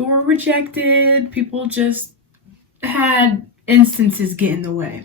People were rejected. People just had instances get in the way.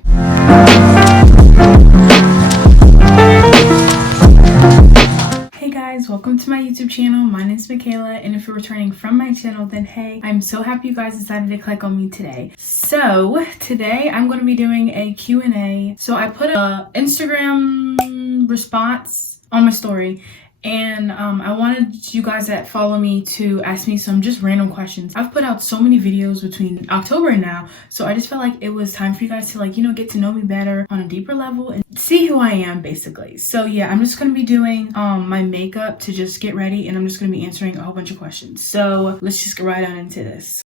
Hey guys, welcome to my YouTube channel. My name is Michaela, and if you're returning from my channel, then hey, I'm so happy you guys decided to click on me today. So today I'm going to be doing a Q&A. So I put a Instagram response on my story, and I wanted you guys that follow me to ask me some just random questions. I've put out so many videos between October and now, so I just felt like it was time for you guys to get to know me better on a deeper level and see who I am basically. So yeah, I'm just gonna be doing my makeup to just get ready, and I'm just gonna be answering a whole bunch of questions. So let's just get right on into this.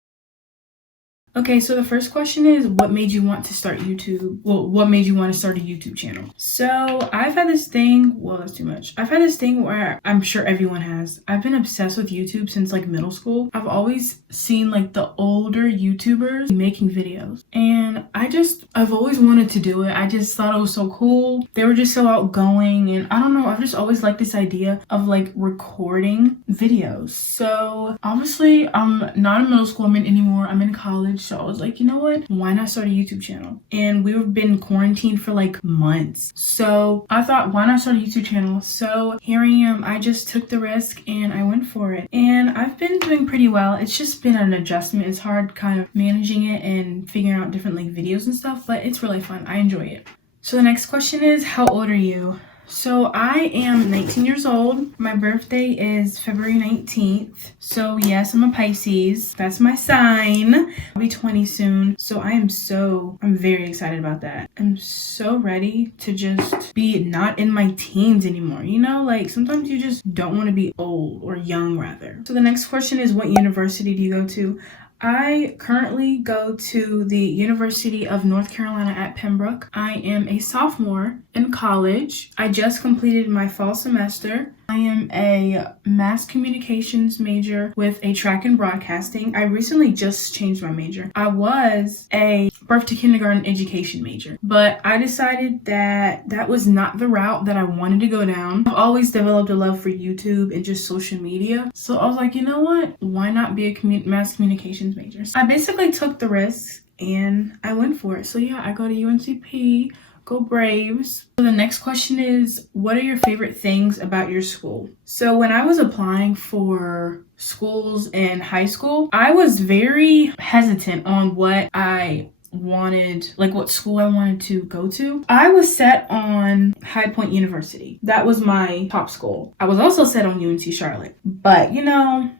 Okay, so the first question is, what made you want to start YouTube? Well, what made you want to start a YouTube channel? So I've had this thing, well, that's too much. I've had this thing where I'm sure everyone has. I've been obsessed with YouTube since like middle school. I've always seen like the older YouTubers making videos, and I've always wanted to do it. I just thought it was so cool. They were just so outgoing, and I don't know, I've just always liked this idea of like recording videos. So obviously I'm not in middle school anymore. I'm in college. So I was like, you know what? Why not start a YouTube channel? And we've been quarantined for like months. So I thought, why not start a YouTube channel? So here I am. I just took the risk and I went for it. And I've been doing pretty well. It's just been an adjustment. It's hard kind of managing it and figuring out different like videos and stuff, but it's really fun. I enjoy it. So the next question is, how old are you? So I am 19 years old. My birthday is February 19th. So yes, I'm a Pisces. That's my sign. I'll be 20 soon. So I'm very excited about that. I'm so ready to just be not in my teens anymore. You know, like sometimes you just don't want to be old or young rather. So the next question is, what university do you go to? I currently go to the University of North Carolina at Pembroke. I am a sophomore in college. I just completed my fall semester. I am a mass communications major with a track in broadcasting. I recently just changed my major. I was a birth to kindergarten education major, but I decided that that was not the route that I wanted to go down. I've always developed a love for YouTube and just social media. So I was like, you know what? Why not be a mass communications major? So I basically took the risks and I went for it. So yeah, I go to UNCP. Go Braves. So the next question is, what are your favorite things about your school? So when I was applying for schools in high school, I was very hesitant on what I wanted, like what school I wanted to go to. I was set on High Point University. That was my top school. I was also set on UNC Charlotte. But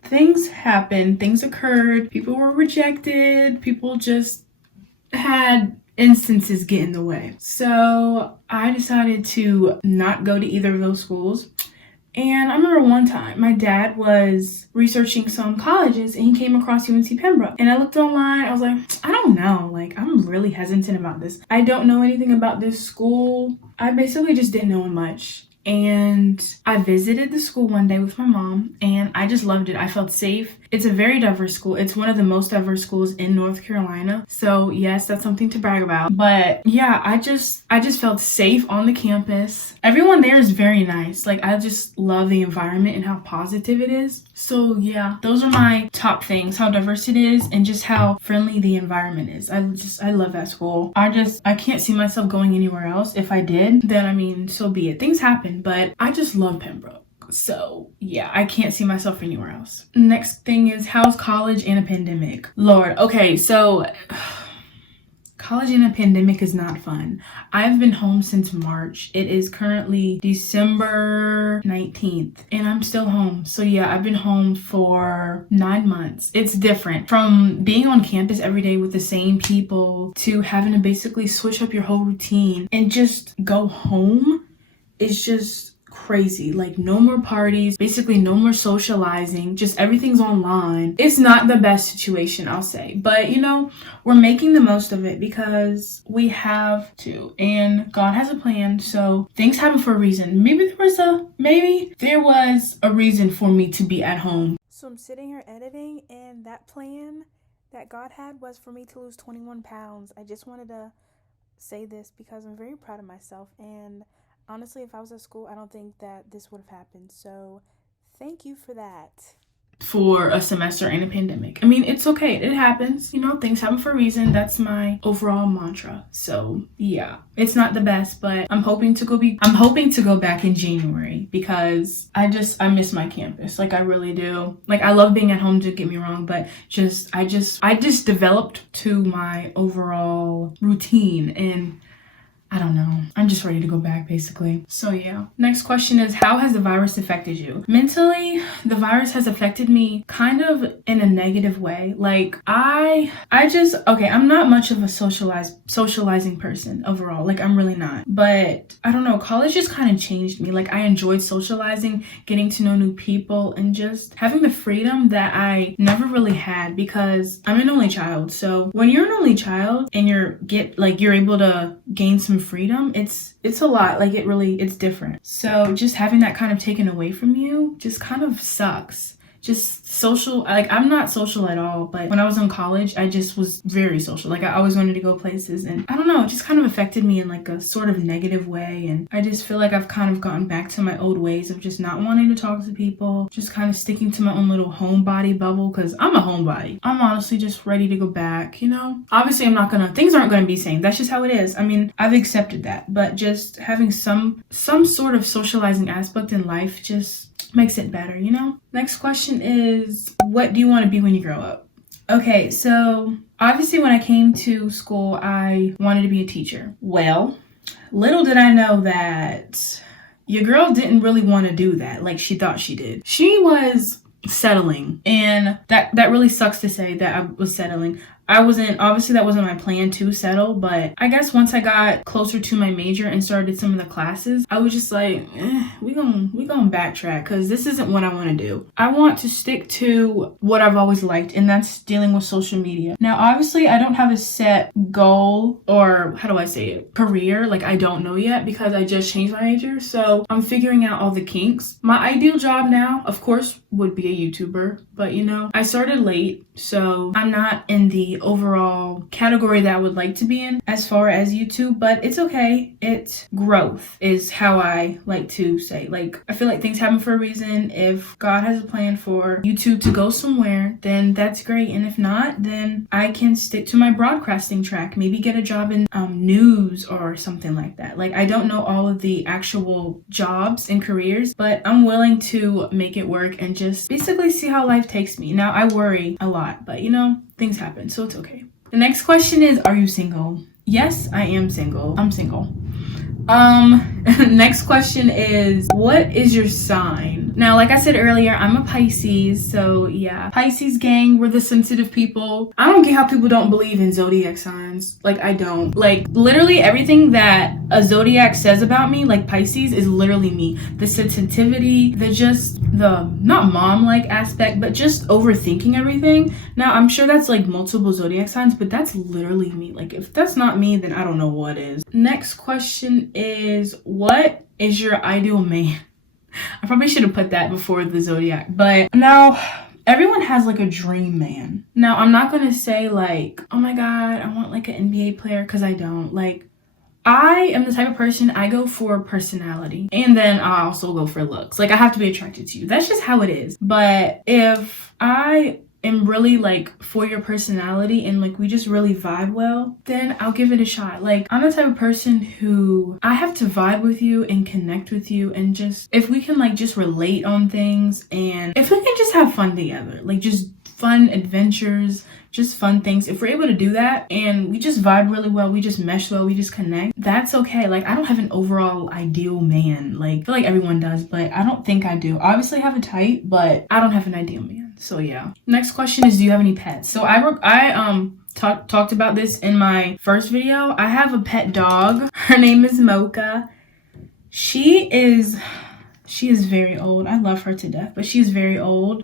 things happened, things occurred, people were rejected, people just had instances get in the way. So I decided to not go to either of those schools. And I remember one time my dad was researching some colleges and he came across UNC Pembroke. And I looked online, I was like, I don't know, like I'm really hesitant about this. I don't know anything about this school. I basically just didn't know much. And I visited the school one day with my mom and I just loved it. I felt safe. It's a very diverse school. It's one of the most diverse schools in North Carolina. So yes, that's something to brag about. But yeah, I just felt safe on the campus. Everyone there is very nice. Like I just love the environment and how positive it is. So yeah, those are my top things, how diverse it is and just how friendly the environment is. I love that school. I can't see myself going anywhere else. If I did, then so be it. Things happen, but I just love Pembroke. So yeah, I can't see myself anywhere else. Next thing is, how's college in a pandemic? Lord, okay, so college in a pandemic is not fun. I've been home since March. It is currently December 19th and I'm still home. So yeah, I've been home for 9 months. It's different from being on campus every day with the same people to having to basically switch up your whole routine and just go home. It's just crazy. Like no more parties, basically no more socializing, just everything's online. It's not the best situation, I'll say, but we're making the most of it because we have to, and God has a plan. So things happen for a reason. Maybe there was a reason for me to be at home. So I'm sitting here editing, and that plan that God had was for me to lose 21 pounds. I just wanted to say this because I'm very proud of myself, and honestly, if I was at school, I don't think that this would have happened. So thank you for that. for a semester in a pandemic. I mean, it's okay. It happens. You know, things happen for a reason. That's my overall mantra. So yeah, it's not the best, but I'm hoping to go back in January because I miss my campus. Like I really do. Like I love being at home, don't get me wrong, but I just developed to my overall routine, and I don't know. I'm just ready to go back, basically. So yeah. Next question is, how has the virus affected you? Mentally, the virus has affected me kind of in a negative way. Like I'm not much of a socializing person overall. Like I'm really not. But I don't know, college just kind of changed me. Like I enjoyed socializing, getting to know new people, and just having the freedom that I never really had because I'm an only child. So when you're an only child and you're able to gain some freedom, it's a lot. Like it's different. So just having that kind of taken away from you just kind of sucks. Just social, like I'm not social at all, but when I was in college I just was very social. Like I always wanted to go places, and I don't know, it just kind of affected me in like a sort of negative way, and I just feel like I've kind of gotten back to my old ways of just not wanting to talk to people, just kind of sticking to my own little homebody bubble, because I'm a homebody. I'm honestly just ready to go back, you know? Obviously things aren't gonna be the same. That's just how it is. I mean, I've accepted that, but just having some sort of socializing aspect in life just makes it better, you know? Next question is, what do you want to be when you grow up? Okay, so obviously when I came to school, I wanted to be a teacher. Well, little did I know that your girl didn't really want to do that like she thought she did. She was settling, and that really sucks to say that I was settling. Obviously that wasn't my plan to settle, but I guess once I got closer to my major and started some of the classes, I was just like, we gonna backtrack, because this isn't what I want to do. I want to stick to what I've always liked, and that's dealing with social media. Now, obviously I don't have a set goal, or how do I say it, career. Like I don't know yet because I just changed my major, so I'm figuring out all the kinks. My ideal job now, of course, would be a YouTuber, but you know, I started late, so I'm not in the overall category that I would like to be in as far as YouTube, but it's okay. It's growth is how I like to say. Like I feel like things happen for a reason. If God has a plan for YouTube to go somewhere, then that's great, and if not, then I can stick to my broadcasting track, maybe get a job in news or something like that. Like I don't know all of the actual jobs and careers, but I'm willing to make it work and just basically see how life takes me. Now I worry a lot, but you know, things happen, so it's okay. The next question is, are you single? Yes, I am single. I'm single. Next question is, what is your sign? Now, like I said earlier, I'm a Pisces, so yeah. Pisces gang, we're the sensitive people. I don't get how people don't believe in zodiac signs. Like, I don't. Like, literally everything that a zodiac says about me, like Pisces, is literally me. The sensitivity, not mom-like aspect, but just overthinking everything. Now, I'm sure that's like multiple zodiac signs, but that's literally me. Like, if that's not me, then I don't know what is. Next question is, what is your ideal man? I probably should have put that before the zodiac, but now everyone has like a dream man. Now, I'm not gonna say like, oh my god, I want like an NBA player, because I don't. Like, I am the type of person, I go for personality, and then I also go for looks. Like, I have to be attracted to you. That's just how it is. But if I am really like for your personality and like we just really vibe well, then I'll give it a shot. Like, I'm the type of person who I have to vibe with you and connect with you, and just if we can like just relate on things, and if we can just have fun together, like just fun adventures, just fun things. If we're able to do that and we just vibe really well, we just mesh well, we just connect, that's okay. Like, I don't have an overall ideal man. Like, I feel like everyone does, but I don't think I do. Obviously I have a type, but I don't have an ideal man. So yeah. Next question is, do you have any pets? So I talked about this in my first video. I have a pet dog. Her name is Mocha. She is very old. I love her to death, but she's very old.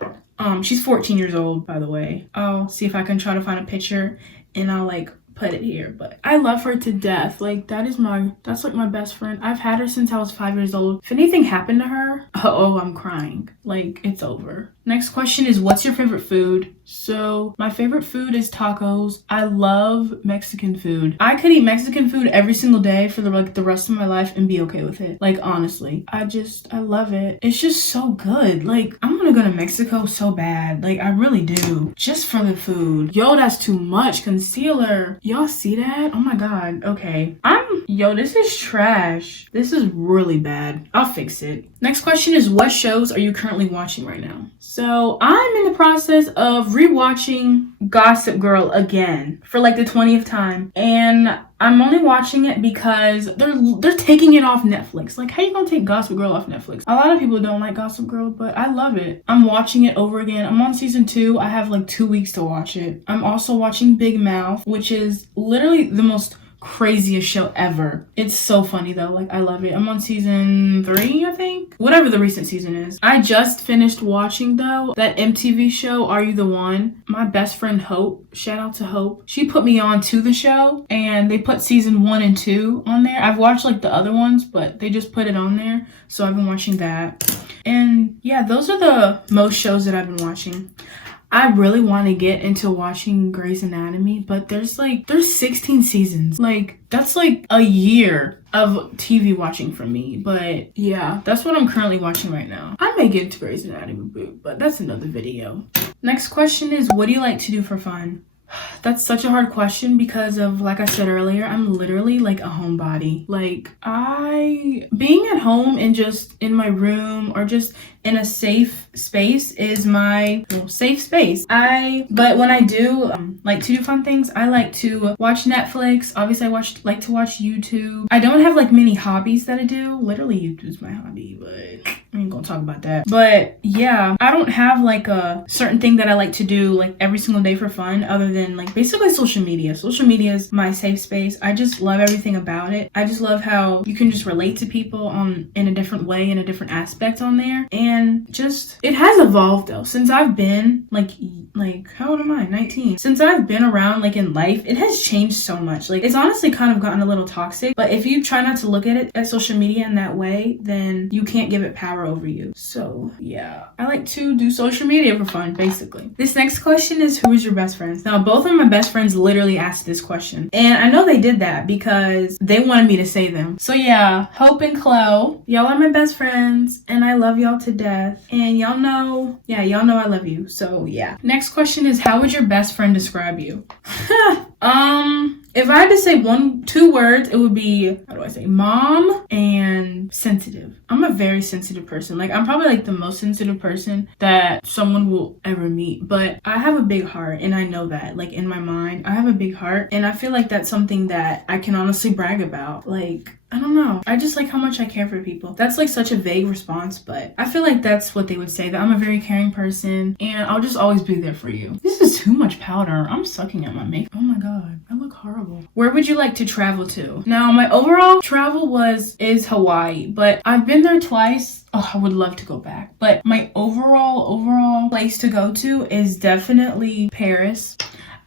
She's 14 years old, by the way. I'll see if I can try to find a picture and I'll like put it here, but I love her to death. Like, that's like my best friend. I've had her since I was 5 years old. If anything happened to her, I'm crying. Like, it's over. Next question is, what's your favorite food? So my favorite food is tacos. I love Mexican food. I could eat Mexican food every single day for the rest of my life and be okay with it. Like, honestly, I love it. It's just so good. Like, I'm gonna go to Mexico so bad. Like, I really do. Just for the food. Yo, that's too much concealer. Y'all see that? Oh my god. Okay. Yo, this is trash. This is really bad. I'll fix it. Next question is, what shows are you currently watching right now? So I'm in the process of rewatching Gossip Girl again for like the 20th time, and I'm only watching it because they're taking it off Netflix. Like, how you gonna take Gossip Girl off Netflix? A lot of people don't like Gossip Girl, but I love it. I'm watching it over again. I'm on season 2. I have like 2 weeks to watch it. I'm also watching Big Mouth, which is literally the most craziest show ever. It's so funny though. Like, I love it. I'm on season 3, I think. Whatever the recent season is. I just finished watching though that MTV show, Are You the One? My best friend Hope, shout out to Hope, she put me on to the show, and they put season 1 and 2 on there. I've watched like the other ones, but they just put it on there, so I've been watching that. And yeah, those are the most shows that I've been watching. I really want to get into watching Grey's Anatomy, but there's 16 seasons. Like, that's like a year of TV watching for me. But yeah, that's what I'm currently watching right now. I may get into Grey's Anatomy, but that's another video. Next question is, what do you like to do for fun? That's such a hard question because of, like I said earlier, I'm literally like a homebody. Like, being at home and just in my room or just in a safe space is my safe space. But when I do like to do fun things, I like to watch Netflix. Obviously, like to watch YouTube. I don't have like many hobbies that I do. Literally, YouTube's my hobby, but I ain't gonna talk about that. But yeah, I don't have like a certain thing that I like to do like every single day for fun, other than like basically social media. Social media is my safe space. I just love everything about it. I just love how you can just relate to people in a different way, in a different aspect on there. And just, it has evolved though. Since I've been like how old am I? 19. Since I've been around like in life, it has changed so much. Like, it's honestly kind of gotten a little toxic, but if you try not to look at it at social media in that way, then you can't give it power over you. So yeah, I like to do social media for fun, basically. This next question is, who is your best friends? Now, both of my best friends literally asked this question, and I know they did that because they wanted me to say them. So yeah, Hope and Chloe, y'all are my best friends, and I love y'all to death, and y'all know I love you. So yeah. Next question is, how would your best friend describe you? If I had to say 2 words, it would be, how do I say, mom and sensitive. I'm a very sensitive person. Like, I'm probably like the most sensitive person that someone will ever meet. But I have a big heart, and I know that. Like, in my mind, I have a big heart, and I feel like that's something that I can honestly brag about. Like, I don't know. I just like how much I care for people. That's like such a vague response, but I feel like that's what they would say, that I'm a very caring person and I'll just always be there for you. This is too much powder. I'm sucking at my makeup. Oh my god, I look horrible. Where would you like to travel to? Now, my overall travel is Hawaii, but I've been there twice. Oh, I would love to go back. But my overall place to go to is definitely Paris.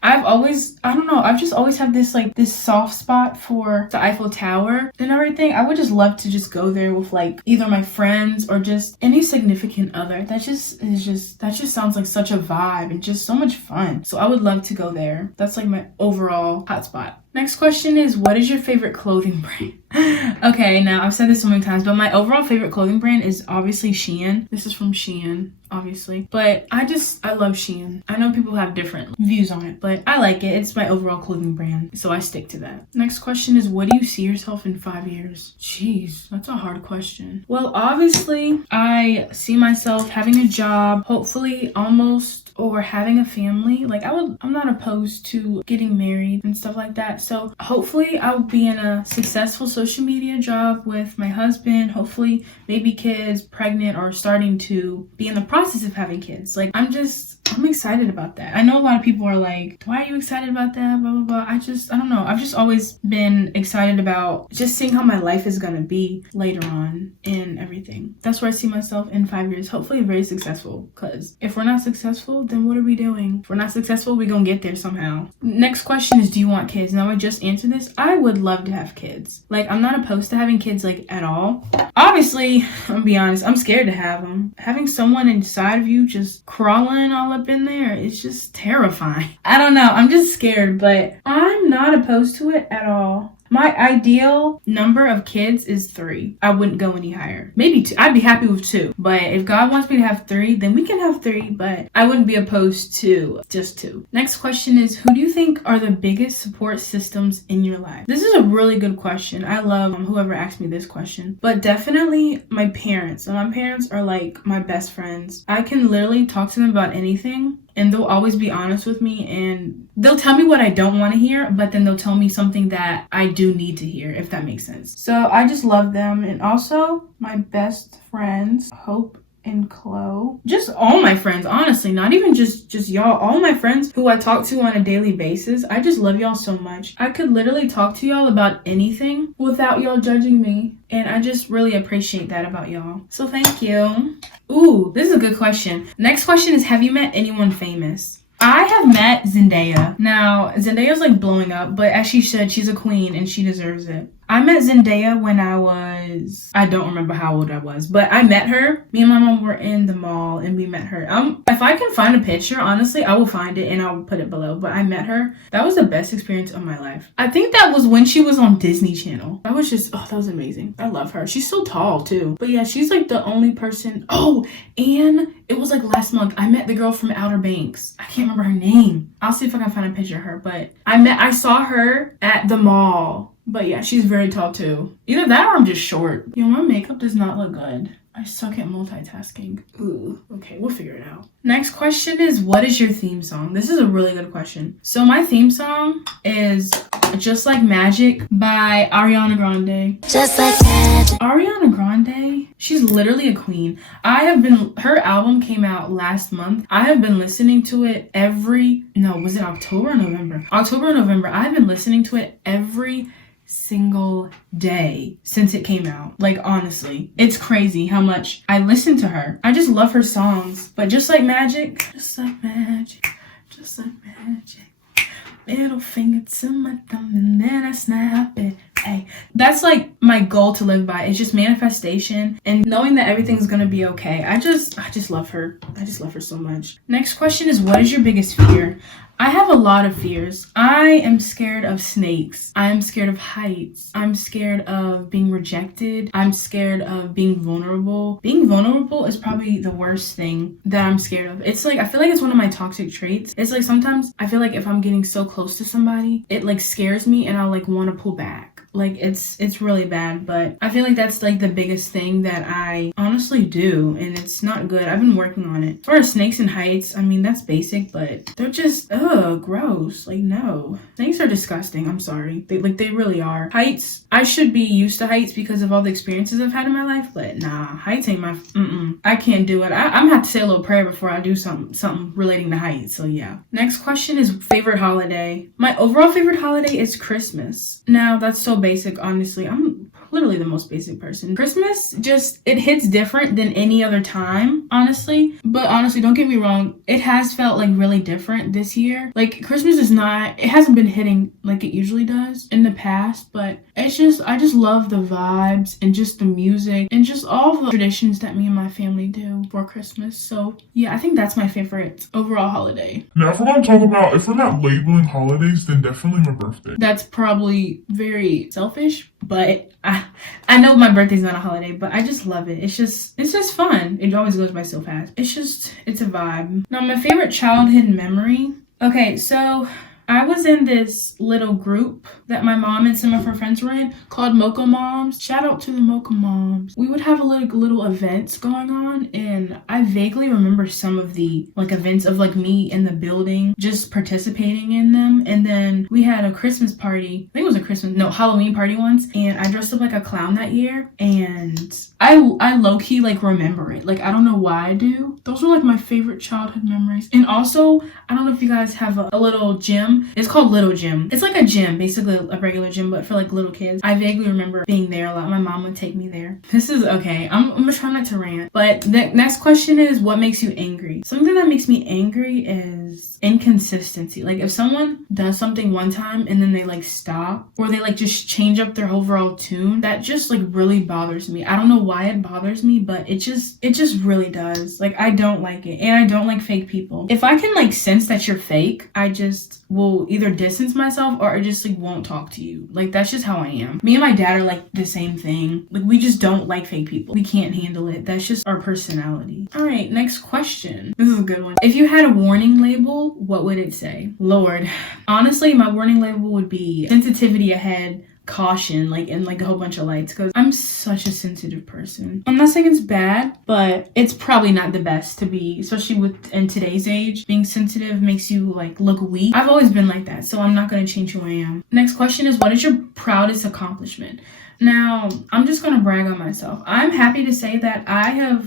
I've just always had this soft spot for the Eiffel Tower and everything. I would just love to just go there with like either my friends or just any significant other. That just sounds like such a vibe and just so much fun. So I would love to go there. That's like my overall hotspot. Next question is, what is your favorite clothing brand? Okay, now I've said this so many times, but my overall favorite clothing brand is obviously Shein. This is from Shein, obviously. But I love Shein. I know people have different views on it, but I like it. It's my overall clothing brand, so I stick to that. Next question is, what do you see yourself in 5 years? Jeez, that's a hard question. Well, obviously, I see myself having a job, hopefully almost, or having a family. Like, I'm not opposed to getting married and stuff like that. So hopefully I'll be in a successful social media job with my husband, hopefully maybe kids, pregnant, or starting to be in the process of having kids. Like, I'm just I'm excited about that. I know a lot of people are like, why are you excited about that? Blah, blah, blah. I don't know. I've just always been excited about just seeing how my life is going to be later on and everything. That's where I see myself in 5 years. Hopefully very successful. Because if we're not successful, then what are we doing? If we're not successful, we're going to get there somehow. Next question is, do you want kids? Now, I just answered this. I would love to have kids. Like, I'm not opposed to having kids, like, at all. Obviously, I'm gonna be honest, I'm scared to have them. Having someone inside of you just crawling all up in there, it's just terrifying. I don't know, I'm just scared, but I'm not opposed to it at all. My ideal number of kids is 3. I wouldn't go any higher. Maybe 2. I'd be happy with 2. But if God wants me to have 3, then we can have 3. But I wouldn't be opposed to just 2. Next question is, who do you think are the biggest support systems in your life? This is a really good question. I love whoever asked me this question. But definitely my parents. So my parents are like my best friends. I can literally talk to them about anything. And they'll always be honest with me, and they'll tell me what I don't want to hear, but then they'll tell me something that I do need to hear, if that makes sense. So I just love them. And also my best friends, Hope and Chloe. Just all my friends, honestly, not even just y'all. All my friends who I talk to on a daily basis. I just love y'all so much. I could literally talk to y'all about anything without y'all judging me. And I just really appreciate that about y'all. So thank you. Ooh, this is a good question. Next question is, have you met anyone famous? I have met Zendaya. Now, Zendaya's like blowing up, but as she should, she's a queen and she deserves it. I met Zendaya when I don't remember how old I was, but I met her. Me and my mom were in the mall and we met her. If I can find a picture, honestly, I will find it and I'll put it below. But I met her. That was the best experience of my life. I think that was when she was on Disney Channel. That was amazing. I love her. She's so tall too. But yeah, she's like the only person. Oh, and it was like last month. I met the girl from Outer Banks. I can't remember her name. I'll see if I can find a picture of her. But I saw her at the mall. But yeah, she's very tall too. Either that or I'm just short. You know, my makeup does not look good. I suck at multitasking. Ooh, okay, we'll figure it out. Next question is, what is your theme song? This is a really good question. So my theme song is Just Like Magic by Ariana Grande. Just like magic. Ariana Grande, she's literally a queen. Her album came out last month. I have been listening to it was it October or November? October or November. I've been listening to it every single day since it came out. Like, honestly, it's crazy how much I listen to her. I just love her songs. But just like magic, just like magic, just like magic, middle finger to my thumb and then I snap it. Hey, that's like my goal to live by. It's just manifestation and knowing that everything's gonna be okay. I just love her. I just love her so much. Next question is, what is your biggest fear? I have a lot of fears. I am scared of snakes. I am scared of heights. I'm scared of being rejected. I'm scared of being vulnerable. Being vulnerable is probably the worst thing that I'm scared of. It's like, I feel like it's one of my toxic traits. It's like sometimes I feel like if I'm getting so close to somebody, it like scares me and I'll like want to pull back. Like it's really bad, but I feel like that's like the biggest thing that I honestly do, and it's not good. I've been working on it. As far as snakes and heights, I mean, that's basic, but they're just gross. Like, no, snakes are disgusting. I'm sorry, they really are. Heights, I should be used to heights because of all the experiences I've had in my life, but nah, heights ain't my I can't do it. I'm gonna have to say a little prayer before I do something relating to heights. So yeah. Next question is favorite holiday. My overall favorite holiday is Christmas. Now that's so basic, honestly. I'm literally the most basic person. Christmas, just, it hits different than any other time, honestly. But honestly, don't get me wrong, it has felt like really different this year. Like, Christmas it hasn't been hitting like it usually does in the past, but it's just, I just love the vibes and just the music and just all the traditions that me and my family do for Christmas. So yeah, I think that's my favorite overall holiday. Now, if we're going to talk about, if we're not labeling holidays, then definitely my birthday. That's probably very selfish, but I know my birthday's not a holiday, but I just love it. It's just fun. It always goes by so fast. It's a vibe. Now, my favorite childhood memory. Okay, so I was in this little group that my mom and some of her friends were in called Mocha Moms. Shout out to the Mocha Moms. We would have a little events going on, and I vaguely remember some of the like events of like me in the building just participating in them. And then we had a Christmas party. I think it was Halloween party once, and I dressed up like a clown that year, and I low-key like remember it. Like I don't know why I do. Those were like my favorite childhood memories. And also, I don't know if you guys have a little gym. It's called Little Gym. It's like a gym, basically a regular gym, but for like little kids. I vaguely remember being there a lot. My mom would take me there. This is okay. I'm gonna try not to rant. But the next question is, what makes you angry? Something that makes me angry is inconsistency. Like if someone does something one time and then they like stop, or they like just change up their overall tune, that just like really bothers me. I don't know why it bothers me, but it just really does. Like I don't like it, and I don't like fake people. If I can like sense that you're fake, I just will either distance myself or I just like won't talk to you. Like that's just how I am. Me and my dad are like the same thing. Like we just don't like fake people. We can't handle it. That's just our personality. All right, next question. This is a good one. If you had a warning label, what would it say? Lord, honestly, my warning label would be sensitivity ahead, caution, like, and like a whole bunch of lights, because I'm such a sensitive person. I'm not saying it's bad, but it's probably not the best to be, especially in today's age. Being sensitive makes you like look weak. I've always been like that, so I'm not going to change who I am. Next question is, what is your proudest accomplishment? Now, I'm just going to brag on myself. I'm happy to say that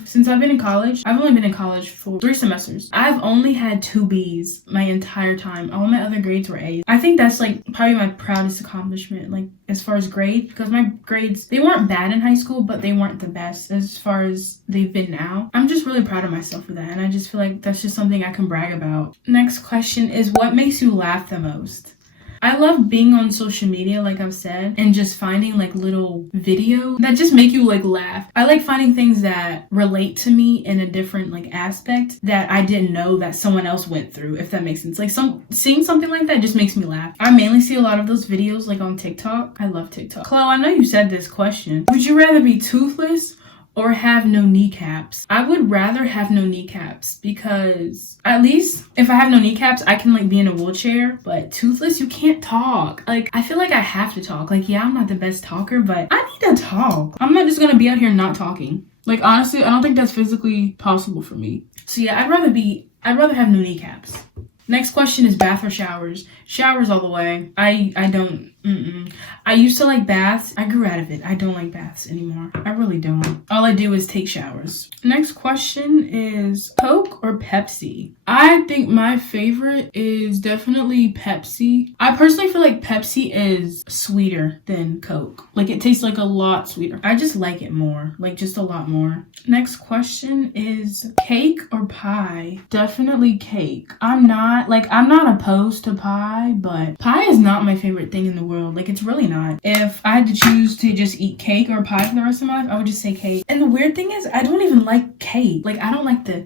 since I've been in college, I've only been in college for 3 semesters. I've only had 2 B's my entire time. All my other grades were A's. I think that's like probably my proudest accomplishment, like as far as grades, because my grades, they weren't bad in high school, but they weren't the best as far as they've been now. I'm just really proud of myself for that, and I just feel like that's just something I can brag about. Next question is, what makes you laugh the most? I love being on social media, like I've said, and just finding like little videos that just make you like laugh. I like finding things that relate to me in a different like aspect that I didn't know that someone else went through, if that makes sense. Like seeing something like that just makes me laugh. I mainly see a lot of those videos like on TikTok. I love TikTok. Chloe, I know you said this question. Would you rather be toothless or have no kneecaps? I would rather have no kneecaps, because at least if I have no kneecaps, I can like be in a wheelchair. But toothless, you can't talk. Like I feel like I have to talk. Like yeah, I'm not the best talker, but I need to talk. I'm not just gonna be out here not talking. Like honestly, I don't think that's physically possible for me. So yeah, I'd rather have no kneecaps. Next question is bath or showers. Showers all the way. I used to like baths. I grew out of it. I don't like baths anymore. I really don't. All I do is take showers. Next question is Coke or Pepsi? I think my favorite is definitely Pepsi. I personally feel like Pepsi is sweeter than Coke. Like it tastes like a lot sweeter. I just like it more. Like just a lot more. Next question is cake or pie? Definitely cake. I'm not opposed to pie, but pie is not my favorite thing in the world. Like it's really not. If I had to choose to just eat cake or pie for the rest of my life, I would just say cake. And the weird thing is, I don't even like cake. Like I don't like the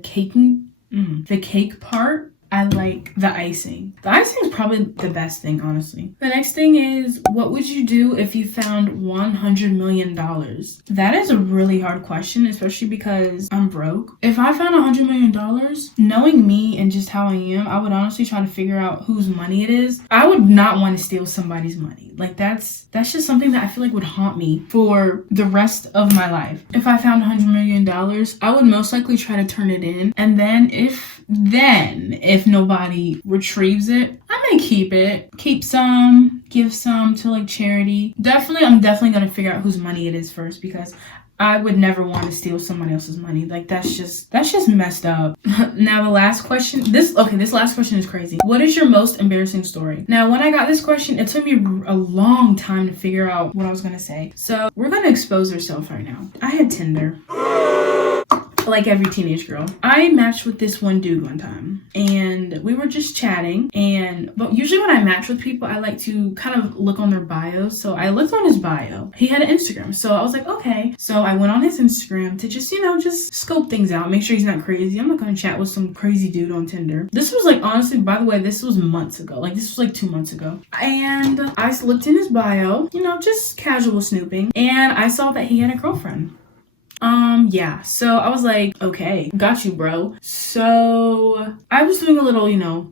the cake part. I like the icing. The icing is probably the best thing, honestly. The next thing is, what would you do if you found $100 million? That is a really hard question, especially because I'm broke. If I found $100 million, knowing me and just how I am, I would honestly try to figure out whose money it is. I would not want to steal somebody's money. Like that's just something that I feel like would haunt me for the rest of my life. If I found $100 million, I would most likely try to turn it in. And then if nobody retrieves it, I may keep some, give some to like charity. I'm definitely gonna figure out whose money it is first, because I would never want to steal somebody else's money. Like that's just messed up. Now the last question, this last question is crazy. What is your most embarrassing story? Now when I got this question, it took me a long time to figure out what I was gonna say. So we're gonna expose ourselves right now. I had Tinder. Like every teenage girl. I matched with this one dude one time, and we were just chatting, but usually when I match with people, I like to kind of look on their bios. So I looked on his bio. He had an Instagram. So I was like, okay. So I went on his Instagram to just scope things out, make sure he's not crazy. I'm not gonna chat with some crazy dude on Tinder. This was like, honestly, by the way, this was months ago. Like this was like 2 months ago. And I looked in his bio, just casual snooping, and I saw that he had a girlfriend. Yeah, so I was like, okay, got you, bro. So I was doing a little,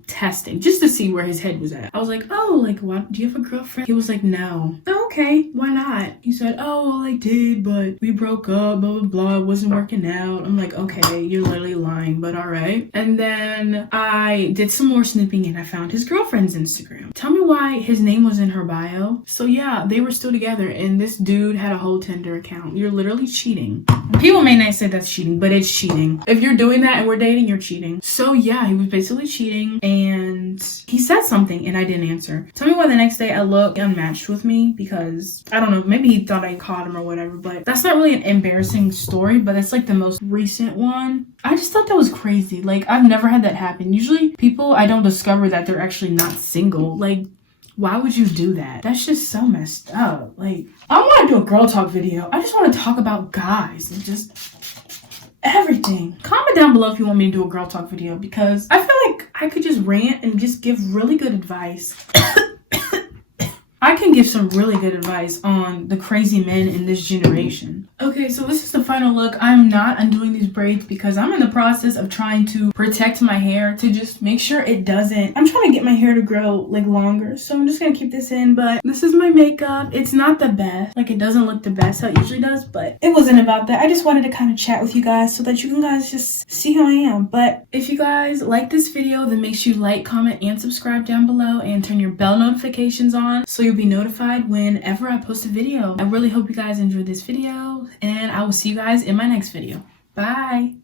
testing just to see where his head was at. I was like, oh, like, what? Do you have a girlfriend? He was like, no. Oh, okay, why not? He said, oh, well, I did, but we broke up, blah, blah, blah, it wasn't working out. I'm like, okay, you're literally lying, but all right. And then I did some more snooping and I found his girlfriend's Instagram. Tell me why his name was in her bio. So yeah, they were still together and this dude had a whole Tinder account. You're literally cheating. People may not say that's cheating, but it's cheating. If you're doing that and we're dating, you're cheating. So yeah, he was basically cheating and he said something and I didn't answer. Tell me why the next day I looked unmatched with me because I don't know, maybe he thought I caught him or whatever, but that's not really an embarrassing story, but it's like the most recent one. I just thought that was crazy. Like, I've never had that happen. Usually people, I don't discover that they're actually not single. Like, why would you do that? That's just so messed up. Like, I want to do a girl talk video. I just want to talk about guys and just everything. Comment down below if you want me to do a girl talk video because I feel like I could just rant and just give really good advice. I can give some really good advice on the crazy men in this generation. Okay, so this is the final look. I'm not undoing these braids because I'm in the process of trying to protect my hair to just make sure it doesn't. I'm trying to get my hair to grow like longer, so I'm just gonna keep this in, but this is my makeup. It's not the best. Like, it doesn't look the best how it usually does, but it wasn't about that. I just wanted to kind of chat with you guys so that you can guys just see who I am. But if you guys like this video, then make sure you like, comment, and subscribe down below and turn your bell notifications on so you'll be notified whenever I post a video. I really hope you guys enjoyed this video and I will see you guys in my next video. Bye.